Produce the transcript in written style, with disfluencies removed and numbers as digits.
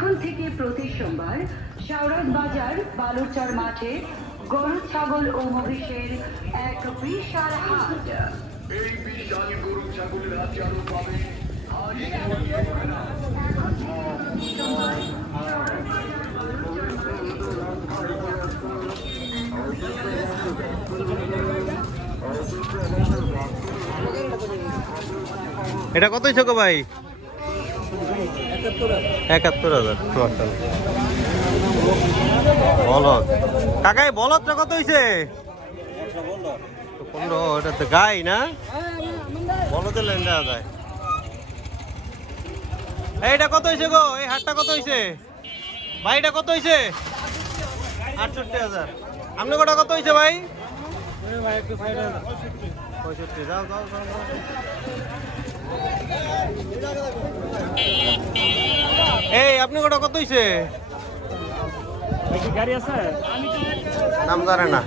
এখন থেকে প্রতি সোমবার শাওরাত বাজার বালুরচর মাঠে গরু ছাগল ও মহিষের এক বিশাল হাট। এই বিশাল গরু ছাগলের হাতে আরো পাবে এটা কত হয়েছে গো ভাই? ৭১,০০০। বলদ কাকাই, বলদটা কত হয়েছে? ১৫। এটা তো গাই না, বলদের লাইন দেওয়া যায়। এইটা কত হয়েছে গো? এই হাটটা কত হয়েছে ভাই? এটা কত হয়েছে? ৬৮,০০০। আপনি কটা কত হয়েছে ভাই? ৬৫। যাও যাও যাও। এই আপনি কটা কত হয়েছে? গাড়ি আছে নাম জানে না।